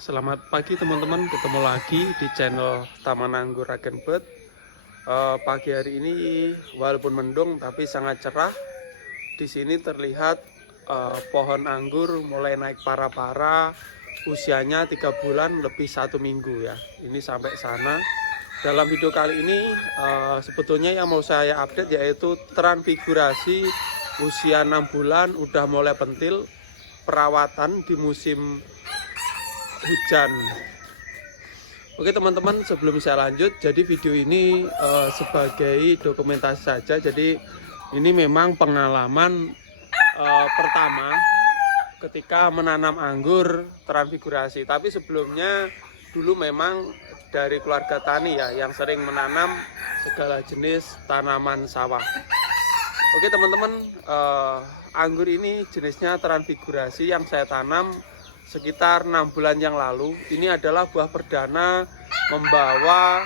Selamat pagi teman-teman, ketemu lagi di channel Taman Anggur Rakenbird. Pagi hari ini walaupun mendung tapi sangat cerah. Di sini terlihat pohon anggur mulai naik para-para, usianya 3 bulan lebih 1 minggu ya. Ini sampai sana. Dalam video kali ini sebetulnya yang mau saya update yaitu transfigurasi usia 6 bulan udah mulai pentil, perawatan di musim hujan. Oke teman-teman, sebelum saya lanjut, jadi video ini sebagai dokumentasi saja. Jadi ini memang pengalaman pertama ketika menanam anggur transfigurasi. Tapi sebelumnya dulu memang dari keluarga tani ya yang sering menanam segala jenis tanaman sawah. Oke teman-teman, anggur ini jenisnya transfigurasi yang saya tanam sekitar 6 bulan yang lalu. Ini adalah buah perdana membawa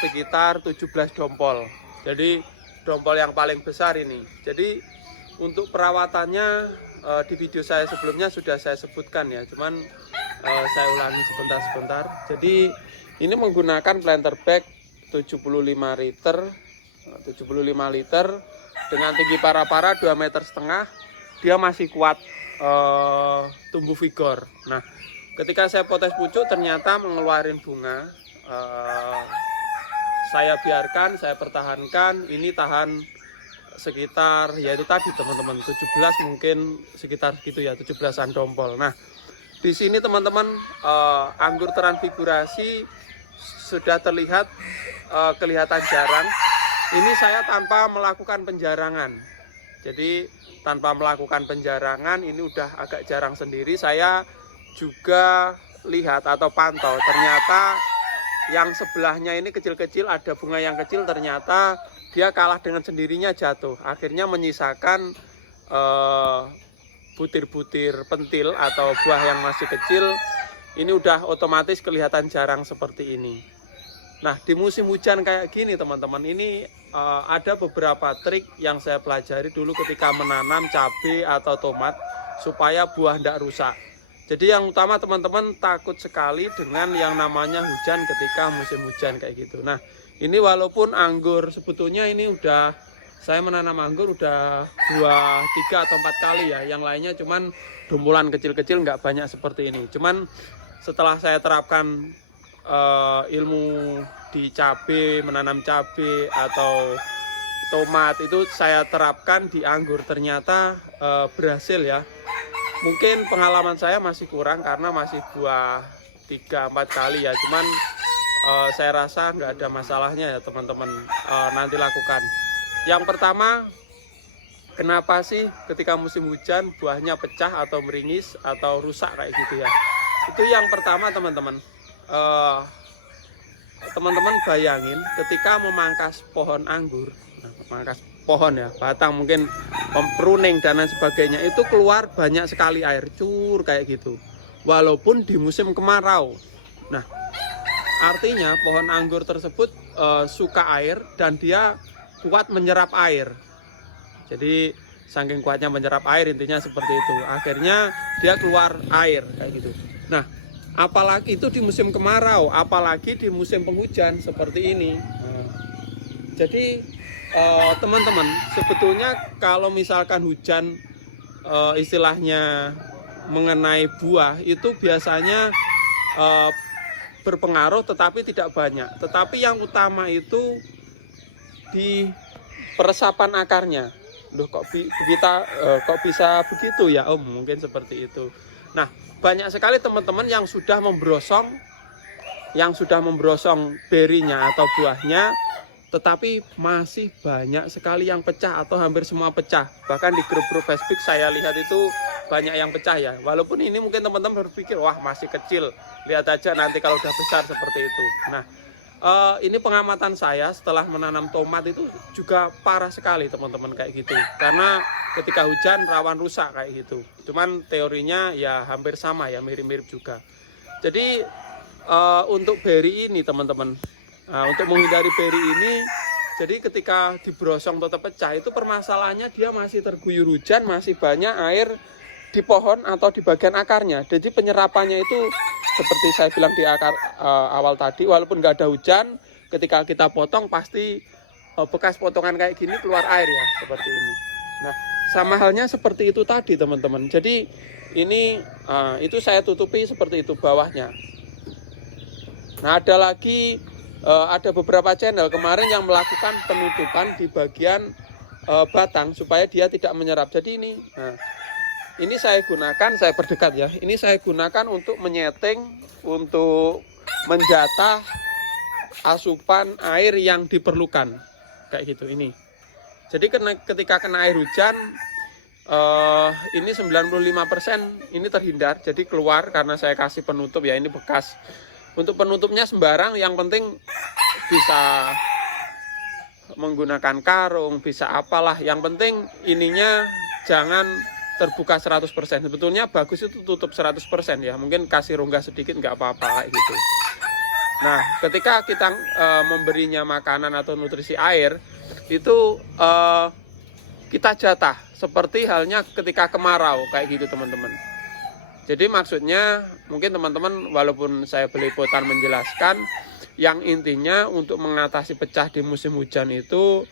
sekitar 17 dompol. Jadi dompol yang paling besar ini. Jadi untuk perawatannya di video saya sebelumnya sudah saya sebutkan ya. Cuman saya ulangi sebentar. Jadi ini menggunakan planter bag 75 liter dengan tinggi para-para 2,5 meter. Dia masih kuat tumbuh vigor. Nah, ketika saya potes pucuk ternyata mengeluarkan bunga. Saya biarkan, saya pertahankan. Ini tahan sekitar, yaitu tadi teman-teman 17 mungkin sekitar gitu ya, 17-an dompol. Nah, di sini teman-teman anggur transfigurasi sudah terlihat kelihatan jarang. Ini saya tanpa melakukan penjarangan. Jadi tanpa melakukan penjarangan ini udah agak jarang sendiri. Saya juga lihat atau pantau, ternyata yang sebelahnya ini kecil-kecil, ada bunga yang kecil, ternyata dia kalah dengan sendirinya jatuh. Akhirnya menyisakan butir-butir pentil atau buah yang masih kecil. Ini udah otomatis kelihatan jarang seperti ini. Nah, di musim hujan kayak gini teman-teman, ini ada beberapa trik yang saya pelajari dulu ketika menanam cabai atau tomat supaya buah tidak rusak. Jadi yang utama teman-teman takut sekali dengan yang namanya hujan ketika musim hujan kayak gitu. Nah, ini walaupun anggur sebetulnya ini udah saya menanam anggur udah 2, 3 atau 4 kali ya. Yang lainnya cuman dumpulan kecil-kecil, nggak banyak seperti ini. Cuman setelah saya terapkan ilmu di cabai, menanam cabai atau tomat itu saya terapkan di anggur, ternyata berhasil ya. Mungkin pengalaman saya masih kurang karena masih buah 3-4 kali ya, cuman saya rasa nggak ada masalahnya ya teman-teman, nanti lakukan. Yang pertama, kenapa sih ketika musim hujan buahnya pecah atau meringis atau rusak kayak gitu ya? Itu yang pertama teman-teman. Teman-teman bayangin ketika memangkas pohon anggur, memangkas pohon ya, batang mungkin pruning dan lain sebagainya, itu keluar banyak sekali air cur kayak gitu walaupun di musim kemarau. Nah, artinya pohon anggur tersebut suka air dan dia kuat menyerap air. Jadi saking kuatnya menyerap air, intinya seperti itu, akhirnya dia keluar air kayak gitu. Nah, apalagi itu di musim kemarau, apalagi di musim penghujan seperti ini. Jadi teman-teman, sebetulnya kalau misalkan hujan istilahnya mengenai buah itu biasanya berpengaruh tetapi tidak banyak. Tetapi yang utama itu di peresapan akarnya. Loh, kok bisa begitu ya Om? Mungkin seperti itu. Nah, banyak sekali teman-teman yang sudah membrosong berinya atau buahnya, tetapi masih banyak sekali yang pecah atau hampir semua pecah. Bahkan di grup-grup Facebook saya lihat itu banyak yang pecah ya. Walaupun ini mungkin teman-teman berpikir, wah masih kecil, lihat aja nanti kalau udah besar seperti itu. Nah, ini pengamatan saya setelah menanam tomat itu juga parah sekali teman-teman kayak gitu. Karena ketika hujan rawan rusak kayak gitu. Cuman teorinya ya hampir sama ya, mirip-mirip juga. Jadi untuk beri ini teman-teman, untuk menghindari beri ini, jadi ketika dibrosong atau pecah itu permasalahannya dia masih terguyur hujan, masih banyak air di pohon atau di bagian akarnya. Jadi penyerapannya itu seperti saya bilang di awal tadi, walaupun nggak ada hujan, ketika kita potong pasti bekas potongan kayak gini keluar air ya, seperti ini. Nah, sama halnya seperti itu tadi teman-teman. Jadi ini itu saya tutupi seperti itu bawahnya. Nah, ada lagi ada beberapa channel kemarin yang melakukan penutupan di bagian batang supaya dia tidak menyerap. Jadi ini saya gunakan, saya perdekat ya. Ini saya gunakan untuk menyeting, untuk menjatah asupan air yang diperlukan. Kayak gitu ini. Jadi ketika kena air hujan, ini 95% ini terhindar. Jadi keluar karena saya kasih penutup ya, ini bekas. Untuk penutupnya sembarang, yang penting bisa menggunakan karung, bisa apalah. Yang penting ininya jangan terbuka 100%. Sebetulnya bagus itu tutup 100% ya. Mungkin kasih rongga sedikit nggak apa-apa gitu. Nah, ketika kita memberinya makanan atau nutrisi air, itu kita jatah. Seperti halnya ketika kemarau kayak gitu teman-teman. Jadi maksudnya mungkin teman-teman walaupun saya belepotan menjelaskan, yang intinya untuk mengatasi pecah di musim hujan itu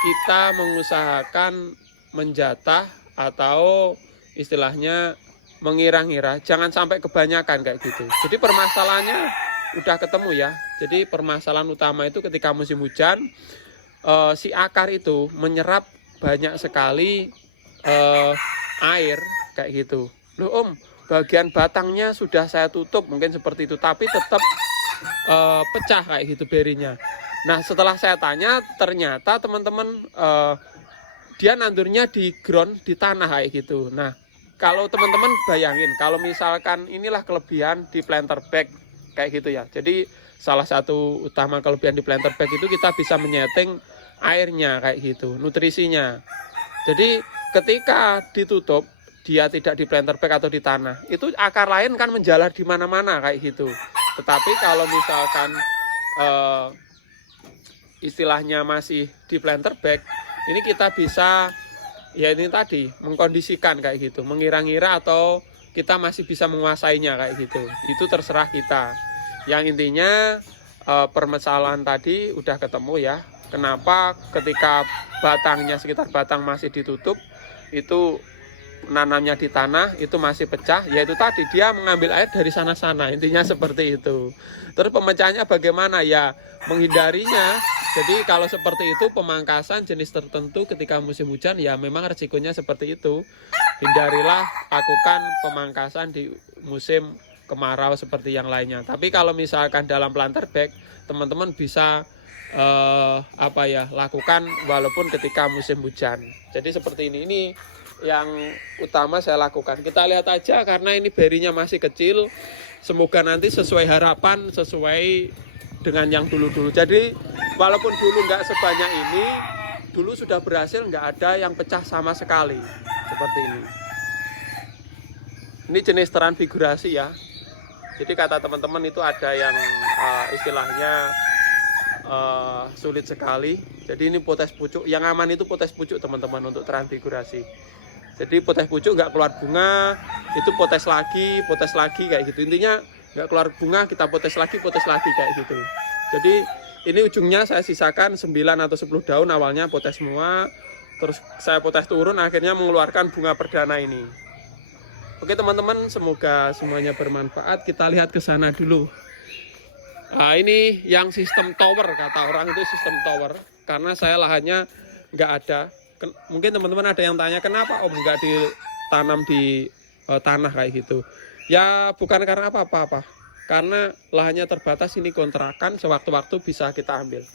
kita mengusahakan menjatah atau istilahnya mengira-ngira, jangan sampai kebanyakan kayak gitu. Jadi permasalahannya udah ketemu ya. Jadi permasalahan utama itu ketika musim hujan si akar itu menyerap banyak sekali air kayak gitu. Loh Om, bagian batangnya sudah saya tutup mungkin seperti itu, tapi tetap pecah kayak gitu berinya. Nah, setelah saya tanya ternyata teman-teman dia nandurnya di ground, di tanah kayak gitu. Nah, kalau teman-teman bayangin kalau misalkan inilah kelebihan di planter bag kayak gitu ya. Jadi salah satu utama kelebihan di planter bag itu kita bisa menyeting airnya kayak gitu, nutrisinya. Jadi ketika ditutup, dia tidak di planter bag atau di tanah, itu akar lain kan menjalar di mana-mana kayak gitu. Tetapi kalau misalkan istilahnya masih di planter bag, ini kita bisa ya ini tadi mengkondisikan kayak gitu, mengira-ngira atau kita masih bisa menguasainya kayak gitu. Itu terserah kita. Yang intinya permasalahan tadi udah ketemu ya. Kenapa ketika batangnya, sekitar batang masih ditutup, itu nanamnya di tanah itu masih pecah, yaitu tadi dia mengambil air dari sana-sana, intinya seperti itu. Terus pemecahannya bagaimana ya, menghindarinya. Jadi kalau seperti itu pemangkasan jenis tertentu ketika musim hujan ya memang resikonya seperti itu. Hindarilah lakukan pemangkasan di musim kemarau seperti yang lainnya. Tapi kalau misalkan dalam planter bag, teman-teman bisa lakukan walaupun ketika musim hujan. Jadi seperti ini yang utama saya lakukan. Kita lihat aja karena ini berinya masih kecil. Semoga nanti sesuai harapan, sesuai dengan yang dulu-dulu. Jadi walaupun dulu nggak sebanyak ini, dulu sudah berhasil nggak ada yang pecah sama sekali. Seperti ini. Ini jenis transfigurasi ya. Jadi kata teman-teman itu ada yang istilahnya sulit sekali. Jadi ini potes pucuk. Yang aman itu potes pucuk teman-teman untuk transfigurasi. Jadi potes pucuk nggak keluar bunga, itu potes lagi kayak gitu. Intinya nggak keluar bunga, kita potes lagi kayak gitu. Jadi ini ujungnya saya sisakan 9 atau 10 daun, awalnya potes semua. Terus saya potes turun, akhirnya mengeluarkan bunga perdana ini. Oke teman-teman, semoga semuanya bermanfaat. Kita lihat ke sana dulu. Nah, ini yang sistem tower, kata orang itu sistem tower. Karena saya lahannya nggak ada. Mungkin teman-teman ada yang tanya kenapa Om nggak ditanam di tanah kayak gitu. Ya bukan karena apa-apa, karena lahannya terbatas, ini kontrakan, sewaktu-waktu bisa kita ambil.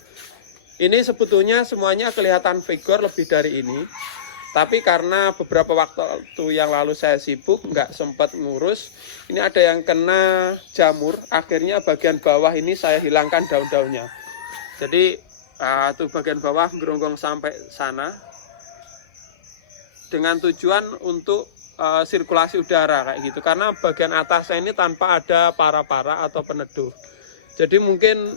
Ini sebetulnya semuanya kelihatan vigor lebih dari ini, tapi karena beberapa waktu yang lalu saya sibuk nggak sempat ngurus. Ini ada yang kena jamur, akhirnya bagian bawah ini saya hilangkan daun-daunnya. Jadi tuh bagian bawah geronggong sampai sana, dengan tujuan untuk sirkulasi udara kayak gitu. Karena bagian atasnya ini tanpa ada para-para atau peneduh. Jadi mungkin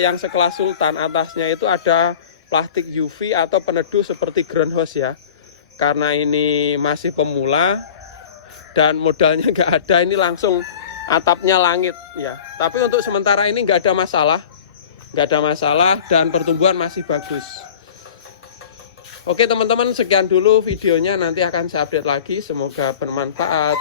yang sekelas sultan atasnya itu ada plastik UV atau peneduh seperti greenhouse ya. Karena ini masih pemula, dan modalnya nggak ada, ini langsung atapnya langit ya. Tapi untuk sementara ini nggak ada masalah dan pertumbuhan masih bagus. Oke teman-teman, sekian dulu videonya, nanti akan saya update lagi, semoga bermanfaat.